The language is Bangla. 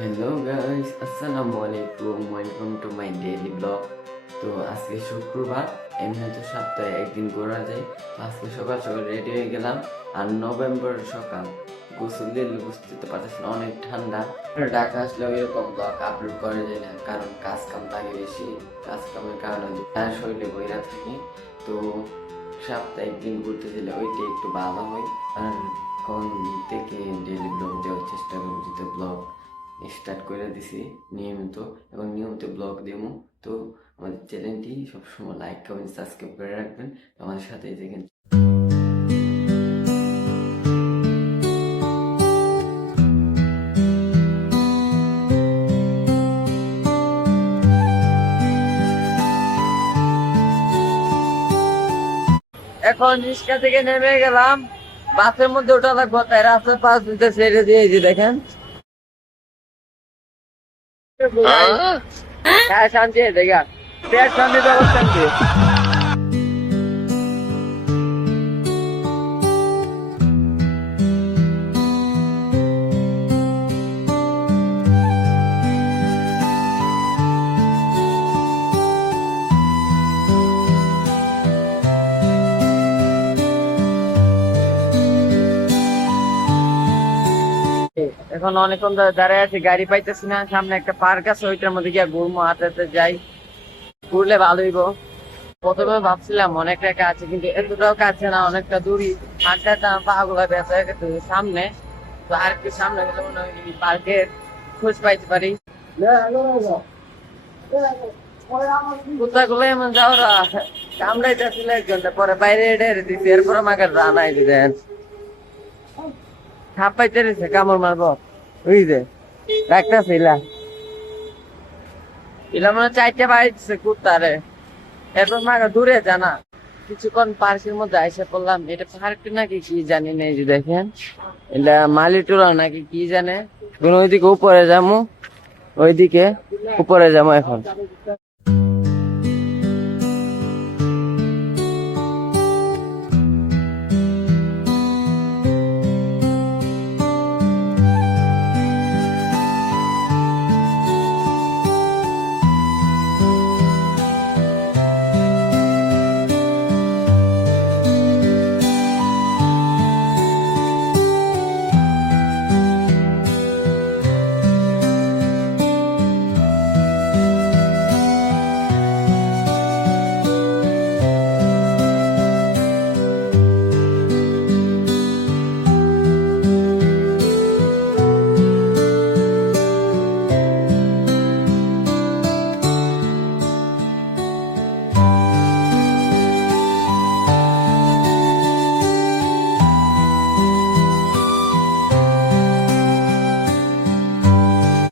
হ্যালো গাইস, আসসালামু আলাইকুম, welcome to my daily blog. তো আজকে শুক্রবার, এমনি তো সপ্তাহে একদিন ঘোরা যায়। তো আজকে সকাল সকাল রেডি হয়ে গেলাম। আর নভেম্বর সকাল, গোসল দিলে বুঝতে তো পারতেছি না, অনেক ঠান্ডা। ঢাকা আসলে এরকম ব্লগ আপলোড করা যায় না, কারণ কাজ কাম থাকে বেশি। কাজ কামের কারণে শরীরে বইরা থাকি। তো সপ্তাহে একদিন ঘুরতে গেলে ওইটা একটু ভালো হয়। আর কোন থেকে ডেইলি ব্লগ দেওয়ার চেষ্টা করবো, যেতে ব্লগ স্টার্ট করে দিছি নিয়মিত, এবং নিয়মিত ব্লগ দেবো। তো আমাদের চ্যানেলটি সবসময় লাইক কমেন্ট সাবস্ক্রাইব করে রাখবেন। আমাদের সাথে দেখেন। এখন রিক্সা থেকে নেমে গেলাম, বাসের মধ্যে ওটা লাগবো, তাই রাস্তার পাশ দিতে ছেড়ে দিয়েছি। দেখেন হ্যাঁ, শান্তি দেখা পেট শান্তি, জগৎ শান্তি। এখন অনেকক্ষণ ধরে দাঁড়ায় আছি, গাড়ি পাইতেছি না। সামনে একটা পার্ক আছে, ওইটার মধ্যে গিয়ে ঘুরবো, হাঁটতে হাঁটতে যাই। ঘুরলে ভালো হইব। প্রথমে ভাবছিলাম অনেকটা কাছে, কিন্তু এতটাও কাছে না, অনেকটা দূরই। হাঁটতে হাঁটতে আমার পা গুলা ব্যথা হয়ে গেছে সামনে। তো আর একটু সামনে গেলে মনে হয় পার্কের খোঁজ পাইতে পারি। কুত্তাগুলো এমন যাওয়া কামড়াইতেছিল, 1 ঘন্টা পরে বাইরে এড়ে দিচ্ছি, এরপর আমাকে রানাই দিলেন। সাপ পাইতে রয়েছে, কামড় মারবো। ওই যে ডাক্তার ইলা ইলা মানে 4টা বাইছে কুত্তারে, এরপর মাকে দূরে জানা। কিছুক্ষণ পার্কের মধ্যে আইসে পড়লাম। এটা পার্ক নাকি কি জানি না, এই যে দেখেন এটা মালিটোলা নাকি কি জানে। ওইদিকে উপরে যাবো, ওইদিকে উপরে যাবো এখন।